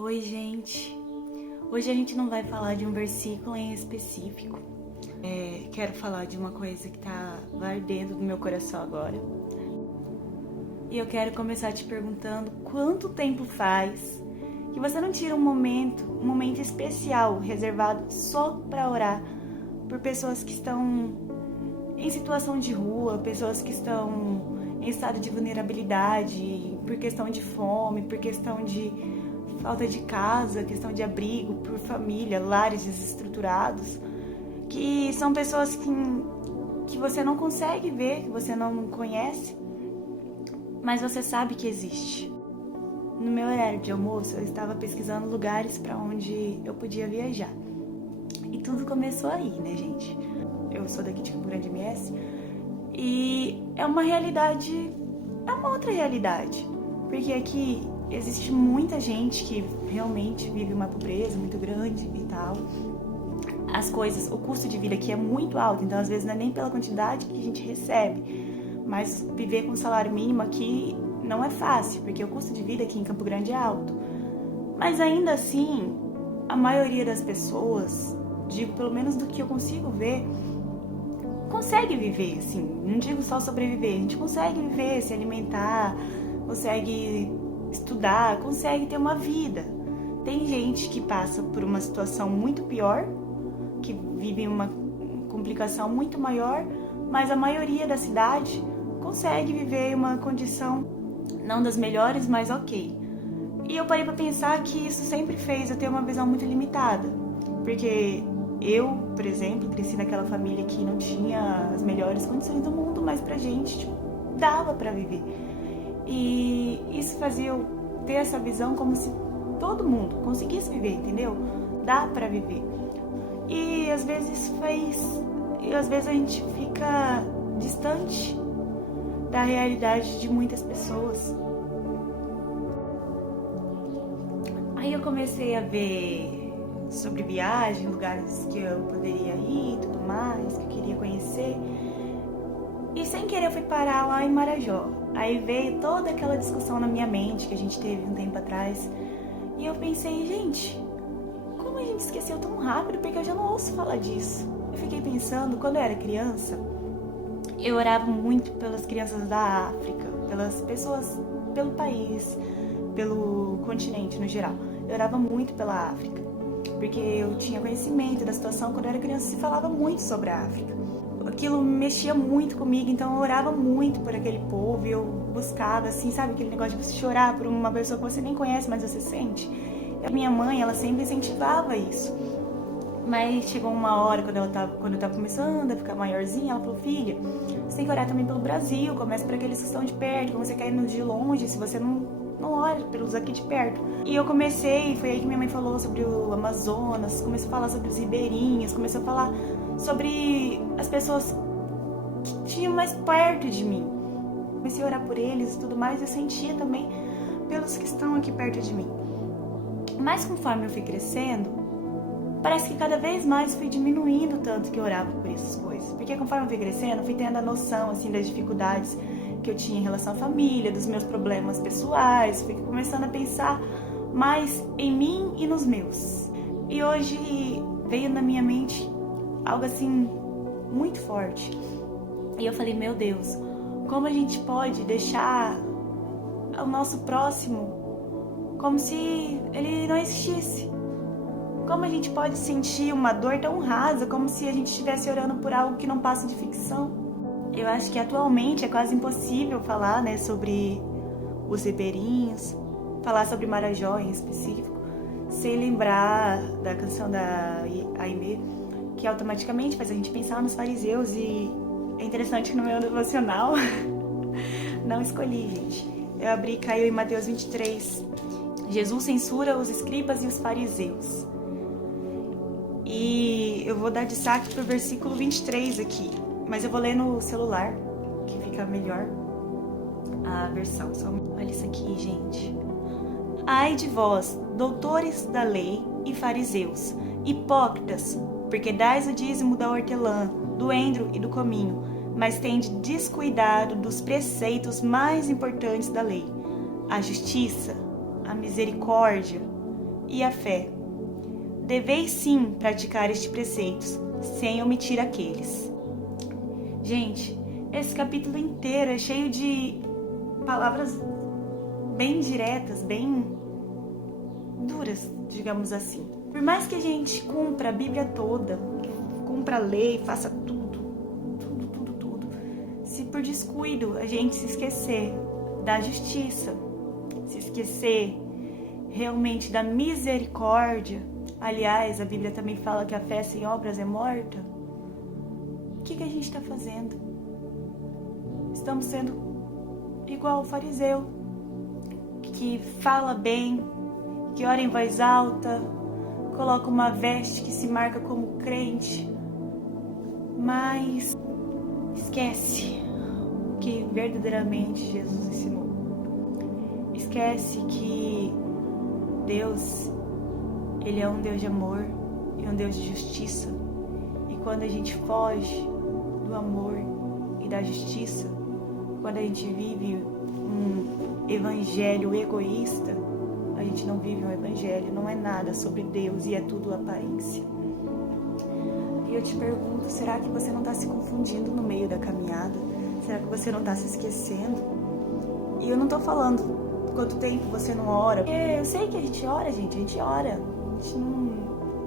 Oi, gente. Hoje a gente não vai falar de um versículo em específico. Quero falar de uma coisa que tá ardendo no meu coração agora. E eu quero começar te perguntando quanto tempo faz que você não tira um momento especial reservado só para orar por pessoas que estão em situação de rua, pessoas que estão em estado de vulnerabilidade, por questão de fome, por questão de falta de casa, questão de abrigo, por família, lares desestruturados, que são pessoas que você não consegue ver, que você não conhece, mas você sabe que existe. No meu horário de almoço, eu estava pesquisando lugares para onde eu podia viajar. E tudo começou aí, né, gente? Eu sou daqui de Campo Grande, MS, e é uma outra realidade, porque aqui existe muita gente que realmente vive uma pobreza muito grande e tal. O custo de vida aqui é muito alto, então às vezes não é nem pela quantidade que a gente recebe, mas viver com salário mínimo aqui não é fácil, porque o custo de vida aqui em Campo Grande é alto. Mas ainda assim, a maioria das pessoas, digo pelo menos do que eu consigo ver, consegue viver, assim, não digo só sobreviver, a gente consegue viver, se alimentar, consegue estudar, consegue ter uma vida. Tem gente que passa por uma situação muito pior, que vive uma complicação muito maior, mas a maioria da cidade consegue viver uma condição não das melhores, mas ok. E eu parei pra pensar que isso sempre fez eu ter uma visão muito limitada, porque eu, por exemplo, cresci naquela família que não tinha as melhores condições do mundo, mas pra gente, tipo, dava pra viver. E isso fazia eu ter essa visão como se todo mundo conseguisse viver, entendeu? Dá pra viver. E às vezes a gente fica distante da realidade de muitas pessoas. Aí eu comecei a ver sobre viagem, lugares que eu poderia ir e tudo mais, que eu queria conhecer. E sem querer eu fui parar lá em Marajó. Aí veio toda aquela discussão na minha mente que a gente teve um tempo atrás. E eu pensei, gente, como a gente esqueceu tão rápido, porque eu já não ouço falar disso. Eu fiquei pensando, quando eu era criança, eu orava muito pelas crianças da África, pelas pessoas, pelo país, pelo continente no geral. Eu orava muito pela África, porque eu tinha conhecimento da situação. Quando eu era criança se falava muito sobre a África. Aquilo mexia muito comigo, então eu orava muito por aquele povo e eu buscava, assim, sabe, aquele negócio de você chorar por uma pessoa que você nem conhece, mas você sente. A minha mãe, ela sempre incentivava isso. Mas chegou uma hora, quando eu tava começando a ficar maiorzinha, ela falou, filha, você tem que orar também pelo Brasil, começa por aqueles que estão de perto, como você quer ir nos de longe, se você não ora pelos aqui de perto. E eu comecei, foi aí que minha mãe falou sobre o Amazonas, começou a falar sobre os ribeirinhos, começou a falar sobre as pessoas que tinham mais perto de mim. Comecei a orar por eles e tudo mais, eu sentia também pelos que estão aqui perto de mim. Mas conforme eu fui crescendo, parece que cada vez mais fui diminuindo o tanto que eu orava por essas coisas. Porque conforme eu fui crescendo, eu fui tendo a noção, assim, das dificuldades que eu tinha em relação à família, dos meus problemas pessoais, fui começando a pensar mais em mim e nos meus. E hoje veio na minha mente algo assim muito forte. E eu falei, meu Deus, como a gente pode deixar o nosso próximo como se ele não existisse? Como a gente pode sentir uma dor tão rasa, como se a gente estivesse orando por algo que não passa de ficção? Eu acho que atualmente é quase impossível falar, né, sobre os ribeirinhos, falar sobre Marajó em específico, sem lembrar da canção da Aimee, que automaticamente faz a gente pensar nos fariseus. E é interessante que no meu devocional não escolhi, gente. Eu abri, caiu em Mateus 23. Jesus censura os escribas e os fariseus. E eu vou dar destaque pro versículo 23 aqui, mas eu vou ler no celular, que fica melhor a versão. Olha isso aqui, gente. Ai de vós, doutores da lei e fariseus, hipócritas, porque dais o dízimo da hortelã, do endro e do cominho, mas tende descuidado dos preceitos mais importantes da lei: a justiça, a misericórdia e a fé. Deveis sim praticar estes preceitos, sem omitir aqueles. Gente, esse capítulo inteiro é cheio de palavras bem diretas, bem duras, digamos assim. Por mais que a gente cumpra a Bíblia toda, cumpra a lei, faça tudo, se por descuido a gente se esquecer da justiça, se esquecer realmente da misericórdia, aliás, a Bíblia também fala que a fé sem obras é morta, o que a gente está fazendo? Estamos sendo igual o fariseu, que fala bem, que ora em voz alta, coloca uma veste que se marca como crente, mas esquece o que verdadeiramente Jesus ensinou. Esquece que Deus, Ele é um Deus de amor e um Deus de justiça. E quando a gente foge do amor e da justiça, quando a gente vive um evangelho egoísta, a gente não vive um evangelho, não é nada sobre Deus e é tudo aparência. E eu te pergunto, será que você não está se confundindo no meio da caminhada? Será que você não está se esquecendo? E eu não estou falando quanto tempo você não ora. Eu sei que a gente ora, gente, a gente ora.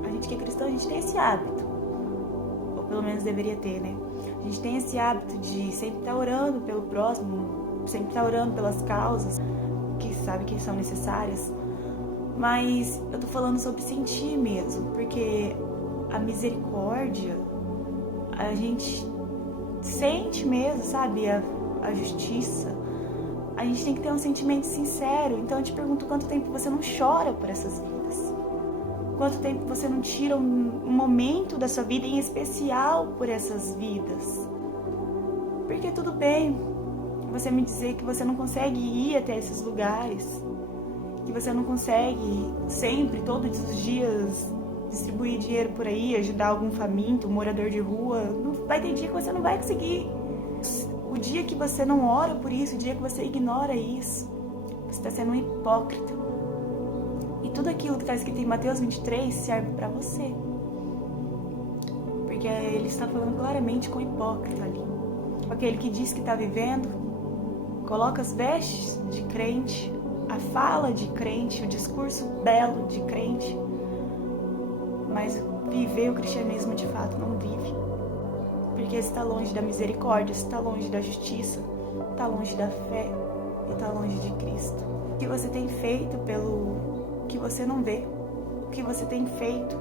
A gente que é cristão, a gente tem esse hábito. Ou pelo menos deveria ter, né? A gente tem esse hábito de sempre estar orando pelo próximo, sempre estar orando pelas causas que sabe que são necessárias. Mas eu tô falando sobre sentir mesmo, porque a misericórdia, a gente sente mesmo, sabe? A justiça. A gente tem que ter um sentimento sincero. Então eu te pergunto, quanto tempo você não chora por essas vidas? Quanto tempo você não tira um momento da sua vida em especial por essas vidas? Porque tudo bem você me dizer que você não consegue ir até esses lugares, que você não consegue sempre, todos os dias, distribuir dinheiro por aí, ajudar algum faminto, um morador de rua. Vai ter dia que você não vai conseguir. O dia que você não ora por isso, o dia que você ignora isso, você está sendo um hipócrita. E tudo aquilo que está escrito em Mateus 23 serve para você. Porque ele está falando claramente com o hipócrita ali. Aquele que diz que está vivendo, coloca as vestes de crente, a fala de crente, o discurso belo de crente, mas viver o cristianismo de fato não vive. Porque está longe da misericórdia, está longe da justiça, está longe da fé e está longe de Cristo. O que você tem feito pelo que você não vê? O que você tem feito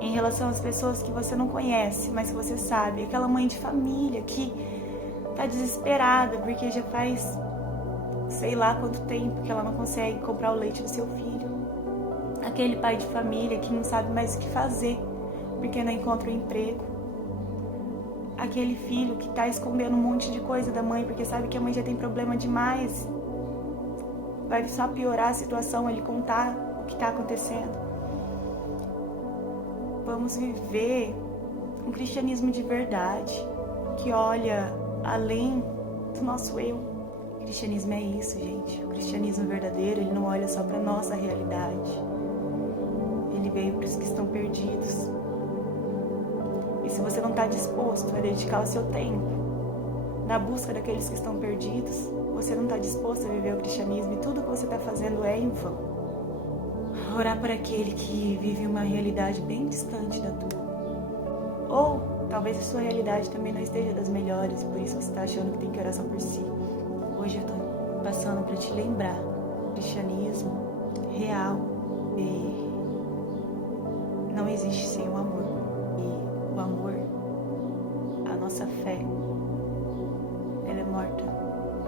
em relação às pessoas que você não conhece, mas que você sabe? Aquela mãe de família que está desesperada porque já faz sei lá quanto tempo que ela não consegue comprar o leite do seu filho. Aquele pai de família que não sabe mais o que fazer porque não encontra um emprego. Aquele filho que está escondendo um monte de coisa da mãe porque sabe que a mãe já tem problema demais. Vai só piorar a situação ele contar o que está acontecendo. Vamos viver um cristianismo de verdade, que olha além do nosso eu. O cristianismo é isso, gente. O cristianismo verdadeiro, ele não olha só para nossa realidade. Ele veio para os que estão perdidos. E se você não está disposto a dedicar o seu tempo na busca daqueles que estão perdidos, você não está disposto a viver o cristianismo e tudo que você está fazendo é em vão. Orar por aquele que vive uma realidade bem distante da tua. Ou talvez a sua realidade também não esteja das melhores, por isso você está achando que tem que orar só por si. Hoje eu estou passando para te lembrar, o cristianismo real não existe sem o amor. E o amor, a nossa fé, ela é morta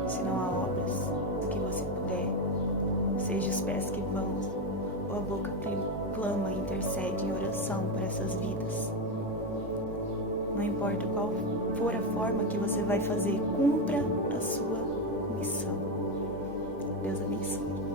se não há obras. Que você puder, seja os pés que vão, ou a boca que clama e intercede em oração por essas vidas. Não importa qual for a forma que você vai fazer, cumpra a sua missão. Deus abençoe.